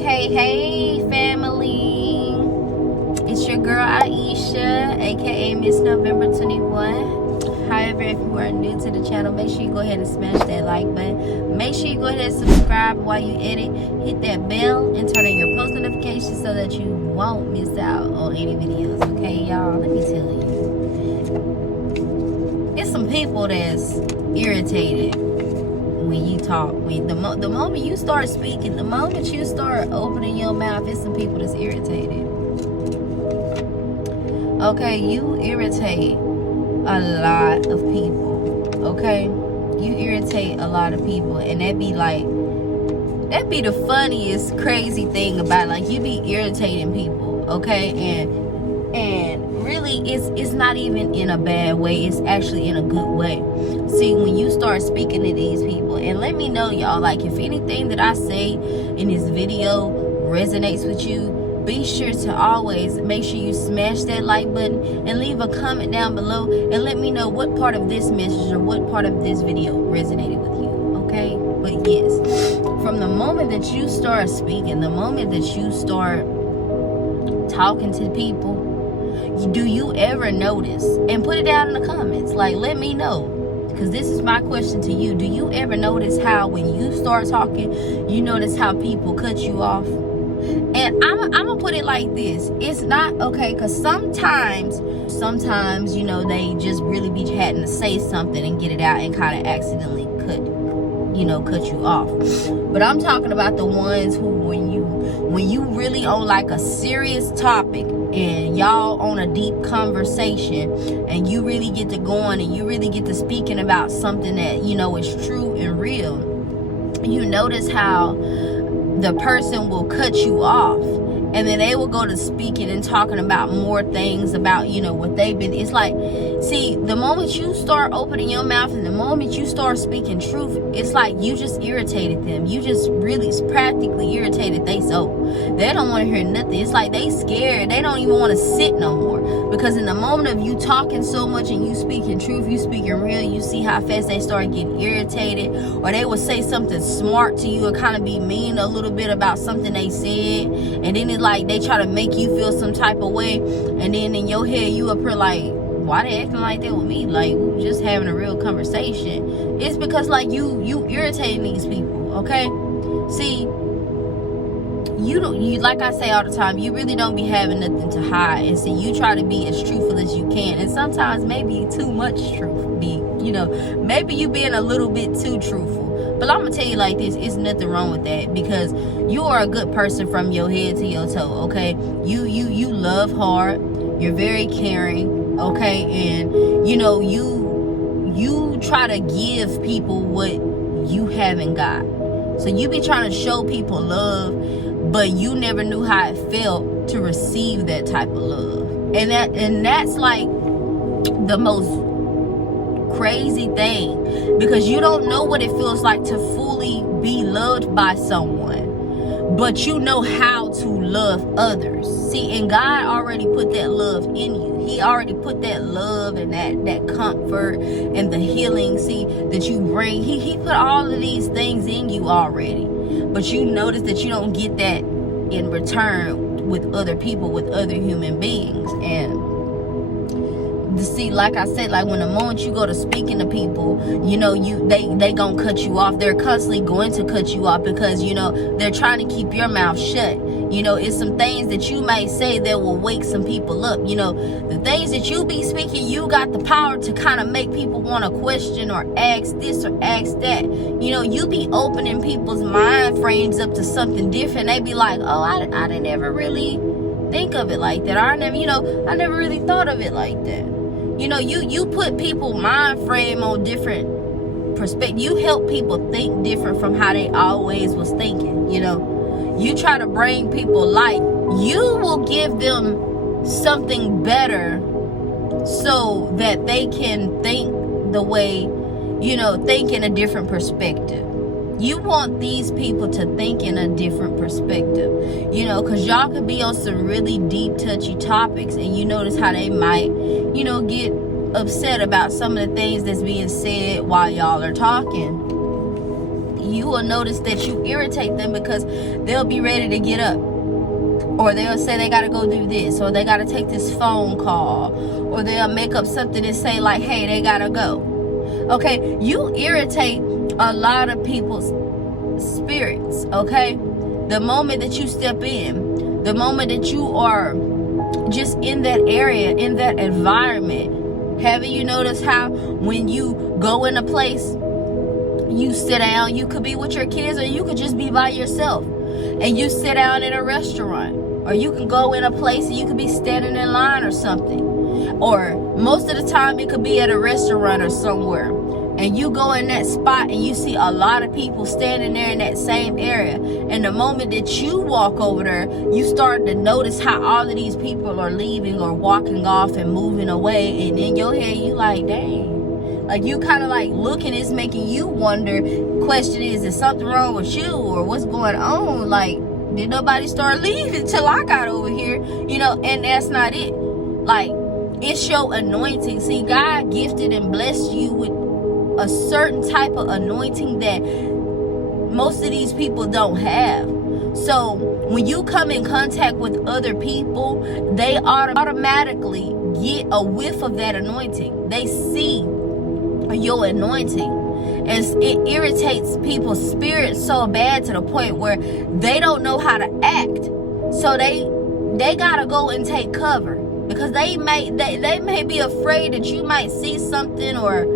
Hey, family. It's your girl Aisha, aka Miss November 21. However, if you are new to the channel, make sure you go ahead and smash that like button. Make sure you go ahead and subscribe while you edit. Hit that bell and turn on your post notifications so that you won't miss out on any videos. Okay, y'all? Let me tell you. It's some people that's irritated when you talk. The moment you start speaking, the moment you start opening your mouth, it's some people that's irritated. Okay, you irritate a lot of people. Okay, you irritate a lot of people, and that'd be the funniest crazy thing about it. Like, you be irritating people. Okay, and really it's not even in a bad way, it's actually in a good way. See, when you start speaking to these people, and let me know, y'all, like, if anything that I say in this video resonates with you, be sure to always make sure you smash that like button and leave a comment down below and let me know what part of this message or what part of this video resonated with you. Okay? But yes, from the moment that you start speaking, the moment that you start talking to people, do you ever notice, and put it down in the comments, like, let me know, because this is my question to you. Do you ever notice how when you start talking, you notice how people cut you off? And I'm gonna put it like this. It's not okay, because sometimes, you know, they just really be having to say something and get it out and kind of accidentally cut you off. But I'm talking about the ones who, when you really on like a serious topic and y'all on a deep conversation and you really get to going and you really get to speaking about something that, you know, is true and real, you notice how the person will cut you off, and then they will go to speaking and talking about more things about, you know, what they've been. It's like, see, the moment you start opening your mouth and the moment you start speaking truth, it's like you just irritated them. You just really practically irritated they soul. They don't want to hear nothing. It's like they scared. They don't even want to sit no more, because in the moment of you talking so much and you speaking truth, you speaking real, you see how fast they start getting irritated, or they will say something smart to you or kind of be mean a little bit about something they said, and then it's like they try to make you feel some type of way, and then in your head you up here like, why they acting like that with me? Like, we just having a real conversation. It's because, like, you irritating these people. Okay, see, you like I say all the time, you really don't be having nothing to hide. And see, you try to be as truthful as you can, and sometimes maybe too much truth maybe you being a little bit too truthful. But I'm gonna tell you like this, it's nothing wrong with that, because you are a good person from your head to your toe. Okay, you love hard, you're very caring. Okay, and you know, you try to give people what you haven't got. So you be trying to show people love, but you never knew how it felt to receive that type of love. And that's like the most crazy thing, because you don't know what it feels like to fully be loved by someone, but you know how to love others. See, and God already put that love in you. He already put that love and that comfort and the healing, see, that you bring. He put all of these things in you already, but you notice that you don't get that in return with other people, with other human beings. And see, like I said, like, when the moment you go to speaking to people, you know, they gonna cut you off. They're constantly going to cut you off, because, you know, they're trying to keep your mouth shut. You know, it's some things that you might say that will wake some people up. You know, the things that you be speaking, you got the power to kind of make people want to question or ask this or ask that. You know, you be opening people's mind frames up to something different. They be like, oh, I didn't ever really think of it like that. I never really thought of it like that. You know, you put people mind frame on different perspective. You help people think different from how they always was thinking. You know, you try to bring people light. You will give them something better so that they can think the way, you know, think in a different perspective. You want these people to think in a different perspective, you know, because y'all could be on some really deep, touchy topics, and you notice how they might, you know, get upset about some of the things that's being said while y'all are talking. you will notice that you irritate them because they'll be ready to get up, or they'll say they gotta go do this, or they gotta take this phone call, or they'll make up something and say like, hey, they gotta go. Okay, you irritate a lot of people's spirits. Okay, the moment that you step in, the moment that you are just in that area, in that environment, haven't you noticed how when you go in a place, you sit down, you could be with your kids, or you could just be by yourself, and you sit down in a restaurant, or you can go in a place and you could be standing in line or something, or most of the time it could be at a restaurant or somewhere, and you go in that spot and you see a lot of people standing there in that same area, and the moment that you walk over there, you start to notice how all of these people are leaving or walking off and moving away, and in your head you like, dang, like you kind of like looking, it's making you wonder, question is there something wrong with you, or what's going on, like did nobody start leaving till I got over here, you know? And that's not it. Like, it's your anointing. See, God gifted and blessed you with a certain type of anointing that most of these people don't have. So when you come in contact with other people, they automatically get a whiff of that anointing. They see your anointing. And it irritates people's spirits so bad to the point where they don't know how to act. So they gotta go and take cover, because they may be afraid that you might see something, or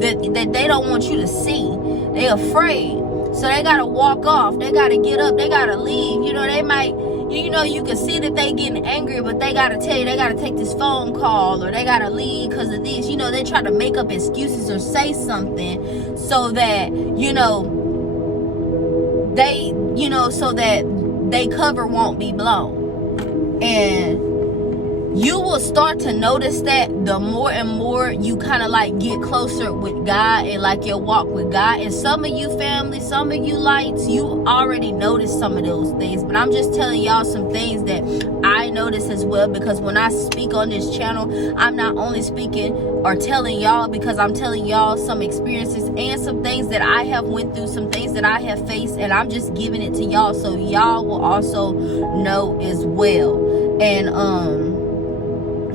that they don't want you to see. They afraid. So they gotta walk off. They gotta get up. They gotta leave. You know, they might, you know, you can see that they getting angry, but they gotta tell you they gotta take this phone call, or they gotta leave because of this. You know, they try to make up excuses or say something so that, you know, so that they cover won't be blown. And you will start to notice that the more and more you kind of like get closer with God and like your walk with God. And some of you family, some of you lights, you already noticed some of those things. But I'm just telling y'all some things that I notice as well, because when I speak on this channel, I'm not only speaking or telling y'all, because I'm telling y'all some experiences and some things that I have went through, some things that I have faced, and I'm just giving it to y'all so y'all will also know as well. And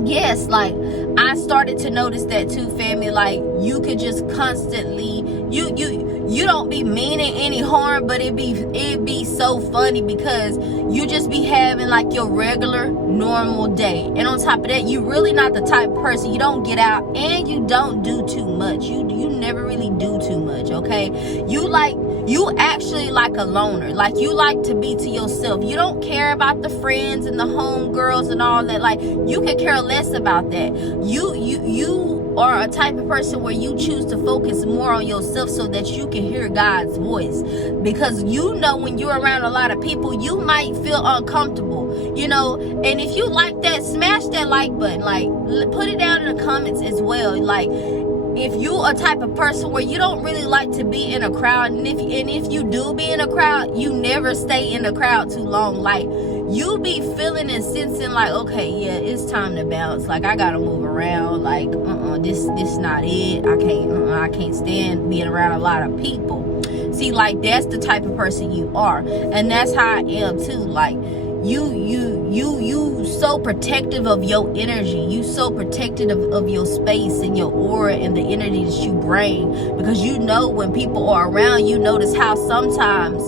yes, like I started to notice that too, family. Like you could just constantly, you don't be meaning any harm, but it'd be so funny because you just be having like your regular normal day, and on top of that, you really not the type of person, you don't get out and you don't do too much. You never really do too much. Okay, you actually like a loner. Like you like to be to yourself. You don't care about the friends and the homegirls and all that. Like you can care less about that. You are a type of person where you choose to focus more on yourself so that you can hear God's voice. Because you know when you're around a lot of people, you might feel uncomfortable, you know. And if you like that, smash that like button. Like put it down in the comments as well. Like if you a type of person where you don't really like to be in a crowd, and if you do be in a crowd, you never stay in the crowd too long. Like you be feeling and sensing like, okay, yeah, it's time to bounce. Like I gotta move around. Like this not it. I can't stand being around a lot of people. See, like that's the type of person you are, and that's how I am too. Like you so protective of your energy. You so protective of your space and your aura and the energy that you bring, because you know when people are around, you notice how sometimes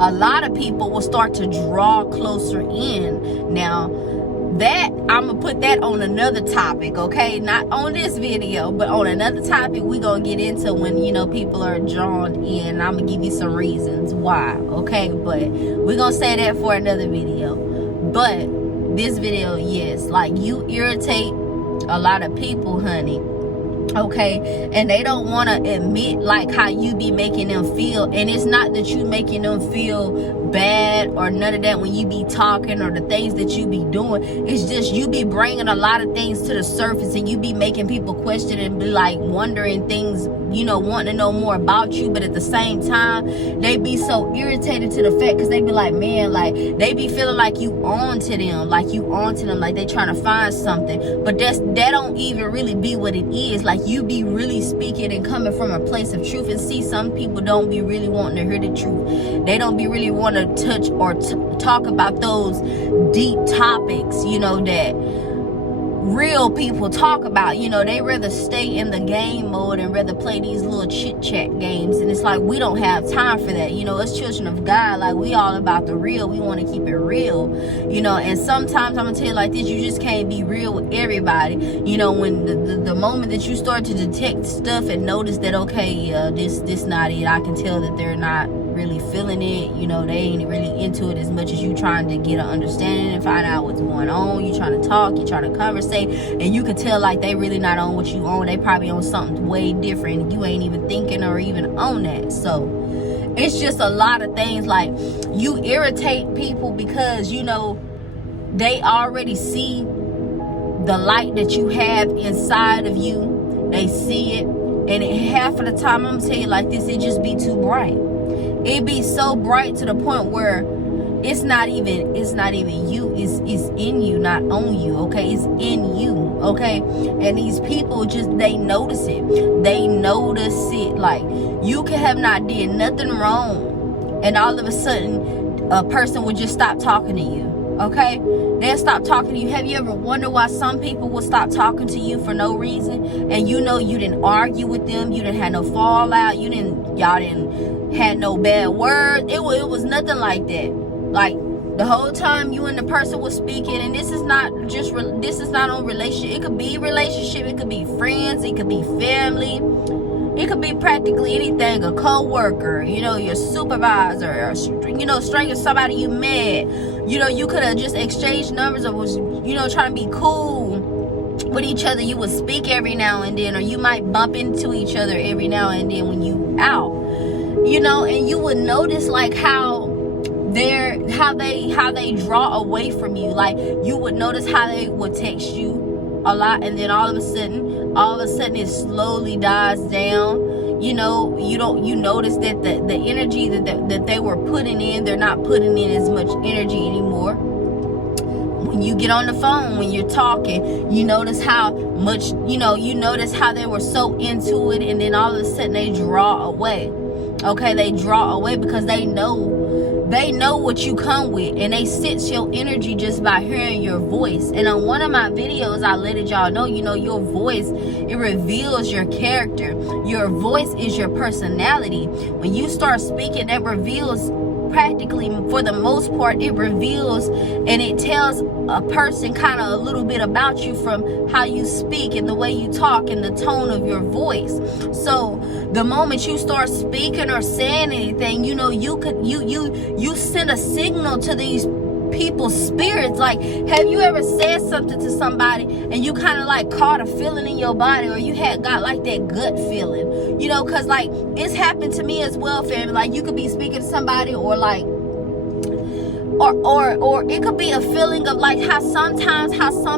a lot of people will start to draw closer in. Now that I'm gonna put that on another topic, okay? Not on this video, but on another topic we gonna get into when, you know, people are drawn in. I'm gonna give you some reasons why, okay? But we're gonna say that for another video. But this video, yes, like you irritate a lot of people, honey, okay? And they don't want to admit like how you be making them feel. And it's not that you making them feel bad or none of that when you be talking or the things that you be doing. It's just you be bringing a lot of things to the surface, and you be making people question and be like wondering things, you know, wanting to know more about you. But at the same time, they be so irritated to the fact, because they be like, man, like they be feeling like you on to them, like they trying to find something. But that don't even really be what it is. Like Like, you be really speaking and coming from a place of truth. And see, some people don't be really wanting to hear the truth. They don't be really want to touch or talk about those deep topics, you know, that real people talk about. You know, they rather stay in the game mode and rather play these little chit chat games. And it's like, we don't have time for that. You know, as children of God, like, we all about the real. We want to keep it real, you know. And sometimes I'm gonna tell you like this, you just can't be real with everybody. You know, when the moment that you start to detect stuff and notice that, okay, this not it, I can tell that they're not really feeling it. You know, they ain't really into it as much as you trying to get an understanding and find out what's going on. You trying to talk, you trying to conversate, and you can tell like they really not on what you on. They probably on something way different. You ain't even thinking or even on that. So it's just a lot of things. Like, you irritate people because, you know, they already see the light that you have inside of you. They see it, and half of the time, I'm gonna tell you like this, it just be too bright. It be so bright to the point where it's not even you, it's in you, not on you, okay? It's in you, okay? And these people just, they notice it. Like, you could have not did nothing wrong, and all of a sudden a person would just stop talking to you, okay? They'll stop talking to you. Have you ever wondered why some people will stop talking to you for no reason? And you know, you didn't argue with them, you didn't have no fallout, y'all didn't had no bad words. It was nothing like that. Like, the whole time you and the person was speaking, and this is not on relationship. It could be relationship, it could be friends, it could be family, it could be practically anything. A co-worker, you know, your supervisor, or, you know, stranger, somebody you met. You know, you could have just exchanged numbers or was, you know, trying to be cool with each other. You would speak every now and then, or you might bump into each other every now and then when you out. You know, and you would notice like how they draw away from you. Like, you would notice how they would text you a lot, and then all of a sudden it slowly dies down. You know, you notice that the energy that they were putting in, they're not putting in as much energy anymore. When you get on the phone, when you're talking, you notice how much, you notice how they were so into it, and then all of a sudden they draw away. Okay, they draw away because they know what you come with, and they sense your energy just by hearing your voice. And on one of my videos, I let y'all know, you know, your voice, it reveals your character. Your voice is your personality. When you start speaking, that reveals, practically for the most part, it reveals and it tells a person kind of a little bit about you from how you speak and the way you talk and the tone of your voice. So the moment you start speaking or saying anything, you know, you send a signal to these people's spirits. Like, have you ever said something to somebody and you kind of like caught a feeling in your body, or you had got like that gut feeling, you know? Because like, it's happened to me as well, family. Like, you could be speaking to somebody, or like, or it could be a feeling of like how some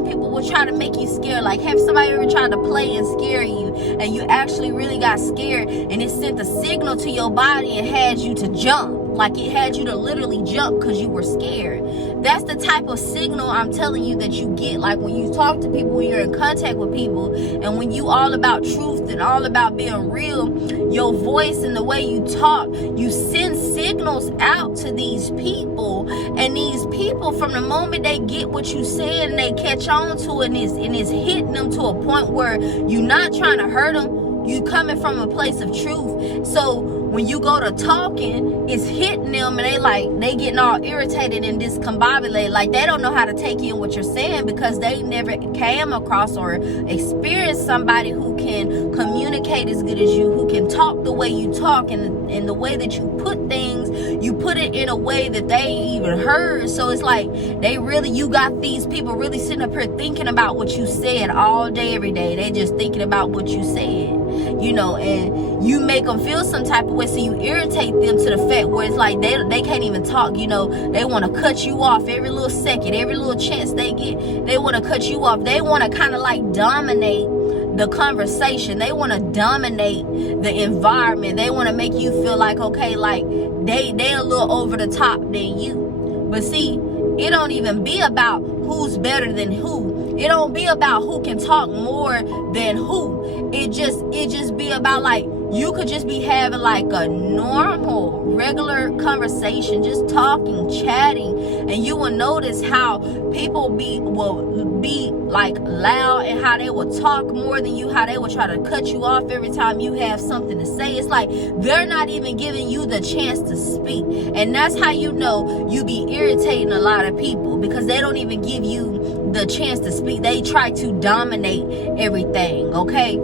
people will try to make you scared. Like, have somebody ever tried to play and scare you, and you actually really got scared, and it sent a signal to your body and had you to jump. Like, it had you to literally jump because you were scared. That's the type of signal I'm telling you that you get. Like, when you talk to people, when you're in contact with people, and when you all about truth and all about being real, your voice and the way you talk, you send signals out to these people. And these people, from the moment they get what you said and they catch on to it, and it's hitting them to a point where you're not trying to hurt them, you coming from a place of truth. So when you go to talking, it's hitting them, and they getting all irritated and discombobulated. Like, they don't know how to take in what you're saying because they never came across or experienced somebody who can communicate as good as you, who can talk the way you talk, and the way that you put things, you put it in a way that they even heard. So it's like you got these people really sitting up here thinking about what you said all day, every day. They just thinking about what you said, you know, and you make them feel some type of way. So you irritate them to the fact where it's like they can't even talk. You know, they want to cut you off every little second, every little chance they get. They want to cut you off. They want to kind of like dominate the conversation. They want to dominate the environment. They want to make you feel like, okay, like they a little over the top than you. But see, it don't even be about who's better than who. It don't be about who can talk more than who. It just be about like, you could just be having like a normal, regular conversation, just talking, chatting, and you will notice how people will be like loud, and how they will talk more than you, how they will try to cut you off every time you have something to say. It's like they're not even giving you the chance to speak. And that's how you know you be irritating a lot of people, because they don't even give you the chance to speak. They try to dominate everything, okay?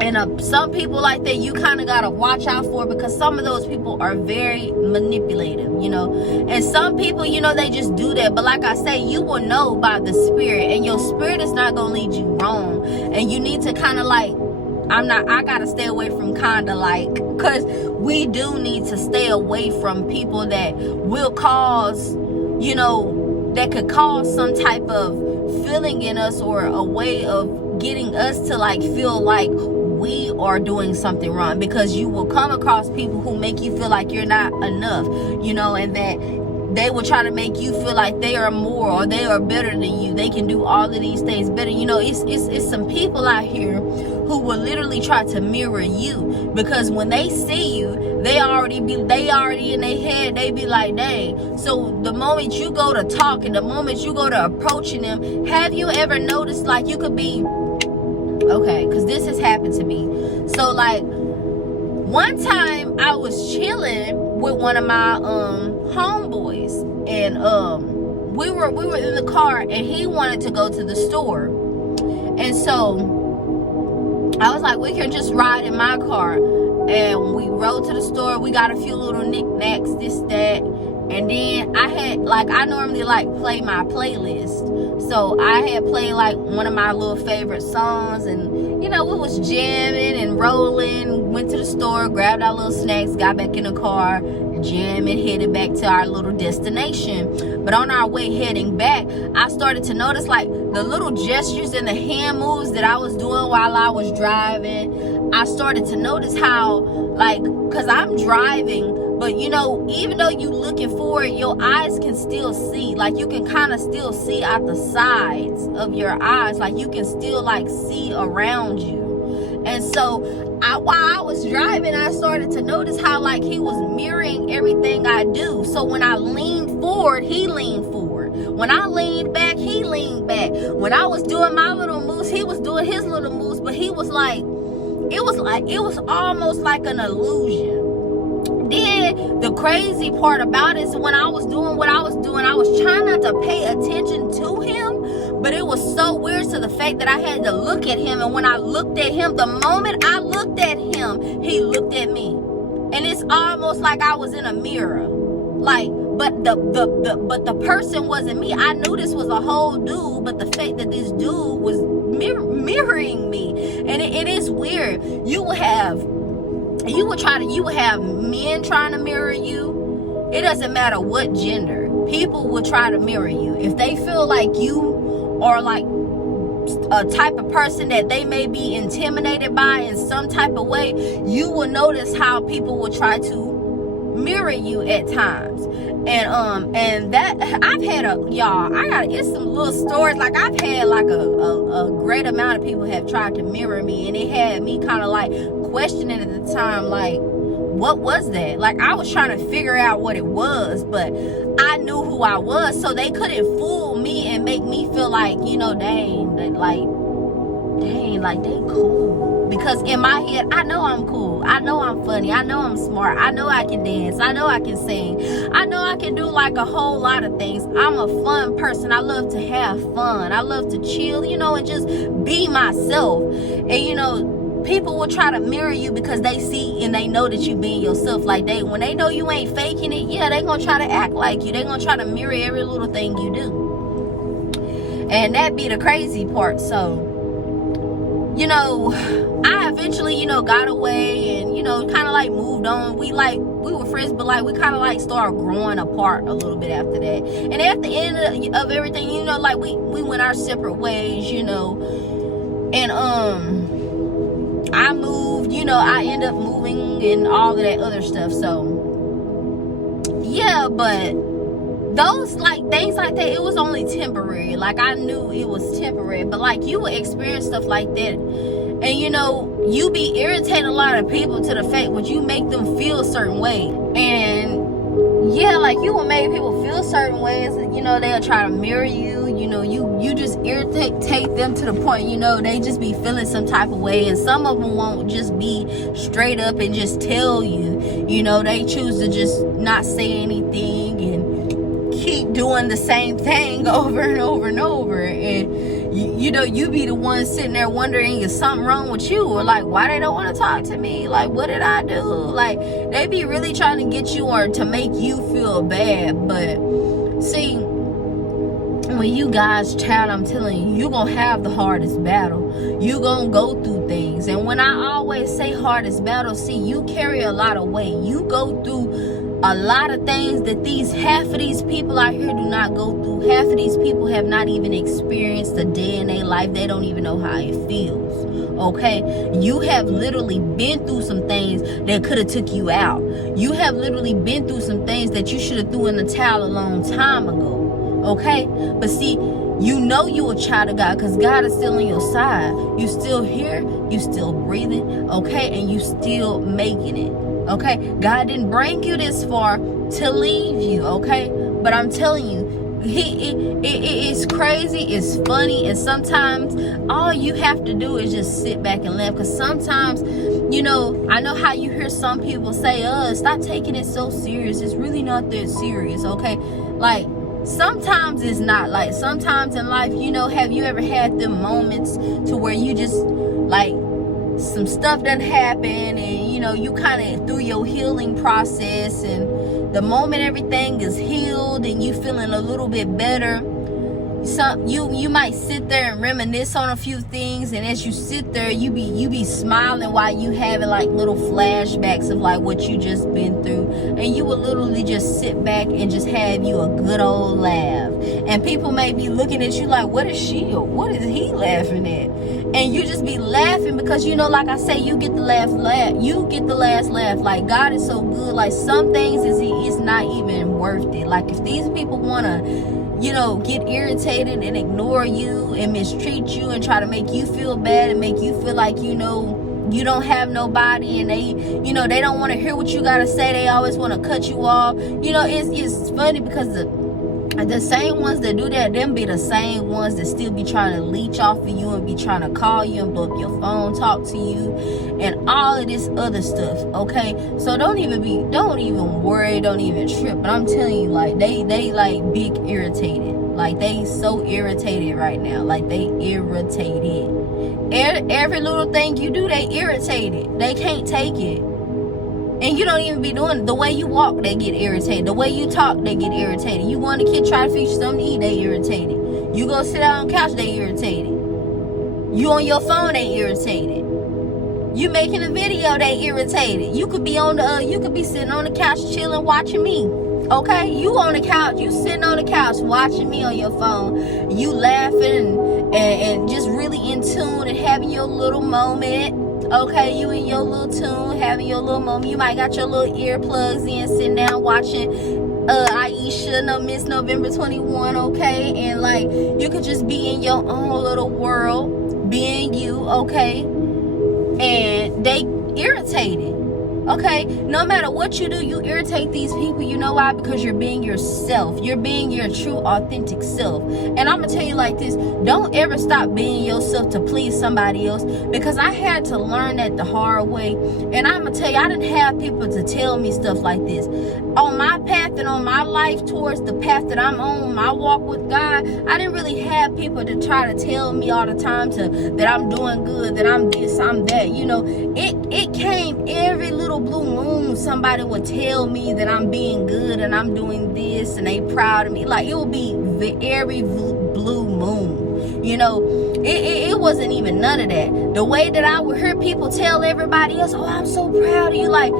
And some people like that, you kind of got to watch out for, because some of those people are very manipulative, you know. And some people, you know, they just do that. But like I say, you will know by the spirit, and your spirit is not going to lead you wrong. And you need to kind of like, I got to stay away from kind of like, because we do need to stay away from people that will cause, you know, that could cause some type of feeling in us, or a way of getting us to like feel like we are doing something wrong, because you will come across people who make you feel like you're not enough, you know, and that they will try to make you feel like they are more, or they are better than you. They can do all of these things better. You know, it's some people out here who will literally try to mirror you, because when they see you, they already in their head, they be like, dang. So the moment you go to talking, the moment you go to approaching them, have you ever noticed like you could be, okay, because this has happened to me. So like one time I was chilling with one of my homeboys, and we were in the car, and he wanted to go to the store, and so I was like, we can just ride in my car. And we rode to the store. We got a few little knickknacks, this, that. And then I normally like play my playlist. So I had played like one of my little favorite songs, and you know, we was jamming and rolling, went to the store, grabbed our little snacks, got back in the car, jamming, headed back to our little destination. But on our way heading back, I started to notice like the little gestures and the hand moves that I was doing while I was driving. I started to notice how, like, because I'm driving, but you know, even though you looking forward, your eyes can still see. Like, you can kind of still see out the sides of your eyes. Like, you can still like see around you. And so while I was driving, I started to notice how like he was mirroring everything I do. So when I leaned forward, he leaned forward. When I leaned back, he leaned back. When I was doing my little moves, he was doing his little moves. But he was like, it was almost like an illusion. Then the crazy part about it is, when I was doing what I was doing, I was trying not to pay attention to him, but it was so weird to the fact that I had to look at him. And when I looked at him, the moment I looked at him, he looked at me. And it's almost like I was in a mirror. Like, but the person wasn't me. I knew this was a whole dude, but the fact that this dude was mirroring me. And it is weird. You will have men trying to mirror you. It doesn't matter what gender. People will try to mirror you. If they feel like you are like a type of person that they may be intimidated by in some type of way, you will notice how people will try to mirror you at times. And that I've had it's some little stories. Like, I've had like a great amount of people have tried to mirror me, and it had me kind of like questioning at the time, like, what was that? Like, I was trying to figure out what it was, but I knew who I was, so they couldn't fool me and make me feel like, you know, dang, like they cool. Because in my head, I know I'm cool. I know I'm funny. I know I'm smart. I know I can dance. I know I can sing. I know I can do like a whole lot of things. I'm a fun person. I love to have fun. I love to chill, you know, and just be myself. And, you know, people will try to mirror you because they see and they know that you being yourself. Like, when they know you ain't faking it, yeah, they gonna try to act like you. They gonna try to mirror every little thing you do. And that be the crazy part. So, you know, I eventually, you know, got away and, you know, kind of like moved on. We were friends, but like we kind of like started growing apart a little bit after that. And at the end of everything, you know, like we went our separate ways, you know. And I moved, you know, I ended up moving and all of that other stuff. So yeah, but those like things like that, it was only temporary. Like I knew it was temporary, but like you would experience stuff like that, and you know, you be irritating a lot of people to the fact when you make them feel a certain way. And yeah, like you will make people feel certain ways. You know, they'll try to mirror you. You know, you just irritate them to the point, you know, they just be feeling some type of way. And some of them won't just be straight up and just tell you. You know, they choose to just not say anything and keep doing the same thing over and over and over. And you know, you be the one sitting there wondering, is something wrong with you? Or like, why they don't want to talk to me? Like, what did I do? Like, they be really trying to get you or to make you feel bad. But see, when you God's child, I'm telling you, you're gonna have the hardest battle. You gonna go through things. And when I always say hardest battle, see, you carry a lot of weight. You go through a lot of things that half of these people out here do not go through. Half of these people have not even experienced a day in their life. They don't even know how it feels. Okay, you have literally been through some things that could have took you out. You have literally been through some things that you should have threw in the towel a long time ago. Okay, but see, you know you a child of God because God is still on your side. You still here, you still breathing, okay, and you still making it. Okay, God didn't bring you this far to leave you. Okay, but I'm telling you, it's crazy, it's funny, and sometimes all you have to do is just sit back and laugh. Because sometimes, you know, I know how you hear some people say, stop taking it so serious. It's really not that serious. Okay, like, sometimes it's not. Like, sometimes in life, you know, have you ever had them moments to where you just, like, some stuff done happen, and, you know, you kind of through your healing process, and the moment everything is healed and you feeling a little bit better, you might sit there and reminisce on a few things, and as you sit there, you be smiling while you having like little flashbacks of like what you just been through, and you will literally just sit back and just have you a good old laugh. And people may be looking at you like, what is she or what is he laughing at? And you just be laughing because, you know, like I say, you get the laugh, you get the last laugh. Like, God is so good. Like, some things is not even worth it. Like, if these people want to, you know, get irritated and ignore you and mistreat you and try to make you feel bad and make you feel like, you know, you don't have nobody, and they, you know, they don't want to hear what you got to say. They always want to cut you off. You know, it's funny because the same ones that do that, them be the same ones that still be trying to leech off of you and be trying to call you and blow up your phone, talk to you, and all of this other stuff. Okay, so don't even worry, don't even trip. But I'm telling you, like, they like big irritated. Like, they so irritated right now. Like, they irritated. Every little thing you do, they irritated. They can't take it. And you don't even be doing it. The way you walk, they get irritated. The way you talk, they get irritated. You want a kid, try to feed you something to eat, they irritated. You go sit down on the couch, they irritated. You on your phone, they irritated. You making a video, they irritated. You could be you could be sitting on the couch chilling, watching me. Okay, you on the couch, you sitting on the couch watching me on your phone. You laughing and just really in tune and having your little moment. Okay, you in your little tune, having your little moment. You might got your little earplugs in, sitting down watching Aisha, no Miss November 21, okay? And like, you could just be in your own little world, being you, okay? And they irritated. Okay, no matter what you do, you irritate these people. You know why? Because you're being yourself. You're being your true, authentic self. And I'm gonna tell you like this: don't ever stop being yourself to please somebody else. Because I had to learn that the hard way. And I'm gonna tell you, I didn't have people to tell me stuff like this. On my path and on my life towards the path that I'm on, my walk with God, I didn't really have people to try to tell me all the time that I'm doing good, that I'm this, I'm that. You know, it came every little blue moon. Somebody would tell me that I'm being good and I'm doing this, and they proud of me. Like, it would be every blue moon. You know, it wasn't even none of that. The way that I would hear people tell everybody else, oh, I'm so proud of you. Like,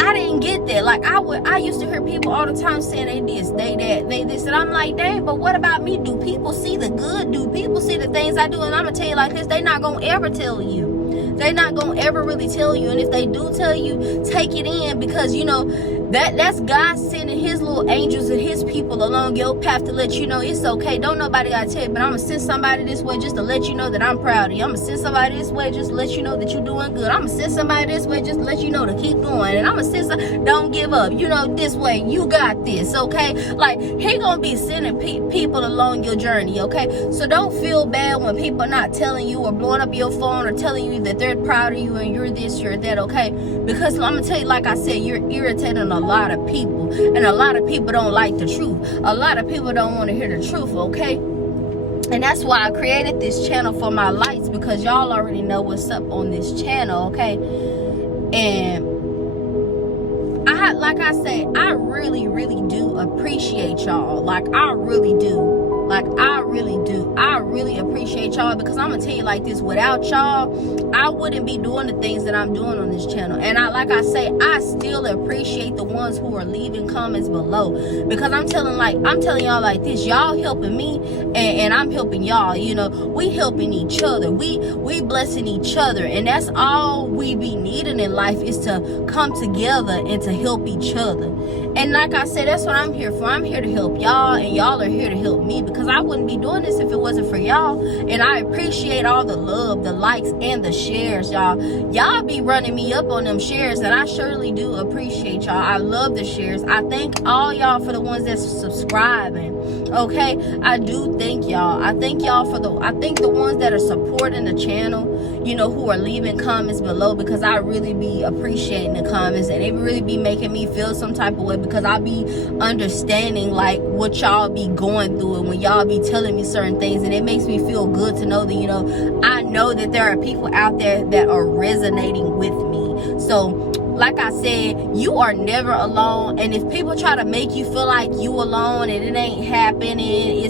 I didn't get that. Like, I used to hear people all the time saying they this, they that, they this, and I'm like, dang, but what about me? Do people see the good? Do people see the things I do? And I'm gonna tell you like this: they not gonna ever tell you. They're not gonna ever really tell you. And if they do tell you, take it in, because you know that's God sending his little angels and his people people along your path to let you know it's okay. Don't nobody gotta tell you, but I'm gonna send somebody this way just to let you know that I'm proud of you. I'm gonna send somebody this way just to let you know that you're doing good. I'm gonna send somebody this way just to let you know to keep going. And I'm gonna send don't give up. You know, this way, you got this, okay? Like, he gonna be sending people along your journey, okay? So don't feel bad when people not telling you or blowing up your phone or telling you that they're proud of you and you're this, you're that, okay? Because I'm gonna tell you, like I said, you're irritating a lot of people, and a lot of people don't like the truth. A lot of people don't want to hear the truth, okay? And that's why I created this channel for my lights, because y'all already know what's up on this channel, okay? And like I say, I really do appreciate y'all. Like, I really do. Like, I really do. I really appreciate y'all, because I'm gonna tell you like this, without y'all, I wouldn't be doing the things that I'm doing on this channel. And like I say, I still appreciate the ones who are leaving comments below, because I'm telling y'all like this, y'all helping me and I'm helping y'all. You know, we helping each other, we blessing each other, and that's all we be needing in life, is to come together and to help each other. And like I said, that's what I'm here for. I'm here to help y'all, and y'all are here to help me, because I wouldn't be doing this if it wasn't for y'all. And I appreciate all the love, the likes, and the shares, y'all. Y'all be running me up on them shares, and I surely do appreciate y'all. I love the shares. I thank all y'all for the ones that's subscribing, okay? I do thank y'all. I thank y'all for I think the ones that are supporting the channel, you know, who are leaving comments below, because I really be appreciating the comments, and it really be making me feel some type of way, because I be understanding like what y'all be going through, and when y'all be telling me certain things, and it makes me feel good to know that, you know, I know that there are people out there that are resonating with me. So like I said, you are never alone. And if people try to make you feel like you alone and it ain't happening,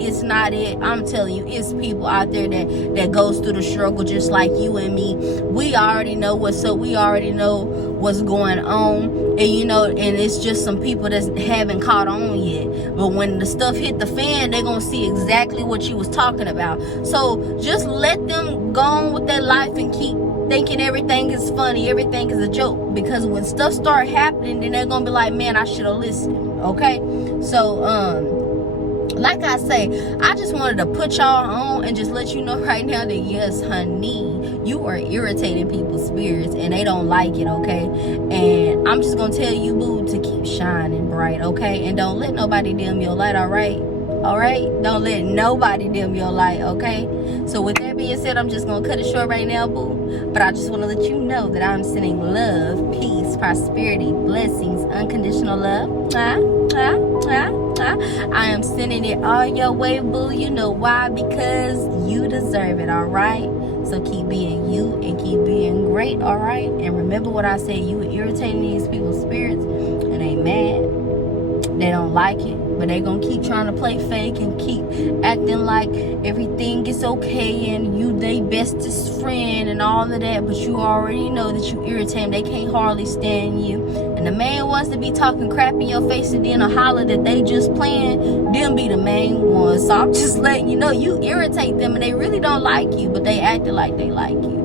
it's not it. I'm telling you, it's people out there that goes through the struggle just like you and me. We already know what's up. We already know what's going on. And you know, and it's just some people that haven't caught on yet. But when the stuff hit the fan, they're gonna see exactly what you was talking about. So just let them go on with their life and keep thinking everything is funny, everything is a joke, because when stuff start happening, then they're gonna be like, man, I should have listened, okay? So like I say, I just wanted to put y'all on and just let you know right now that yes, honey, you are irritating people's spirits and they don't like it, okay? And I'm just gonna tell you, boo, to keep shining bright, okay? And don't let nobody dim your light, all right? All right, don't let nobody dim your light, okay? So with that being said, I'm just gonna cut it short right now, boo. But I just want to let you know that I'm sending love, peace, prosperity, blessings, unconditional love. I am sending it all your way, boo. You know why? Because you deserve it, all right? So keep being you and keep being great, all right? And remember what I said, you are irritating these people's spirits and they mad. They don't like it, but they gonna keep trying to play fake and keep acting like everything is okay and you they bestest friend and all of that. But you already know that you irritate them. They can't hardly stand you. And the main ones that be talking crap in your face and then a holler that they just playing, them be the main ones. So I'm just letting you know, you irritate them and they really don't like you, but they acting like they like you.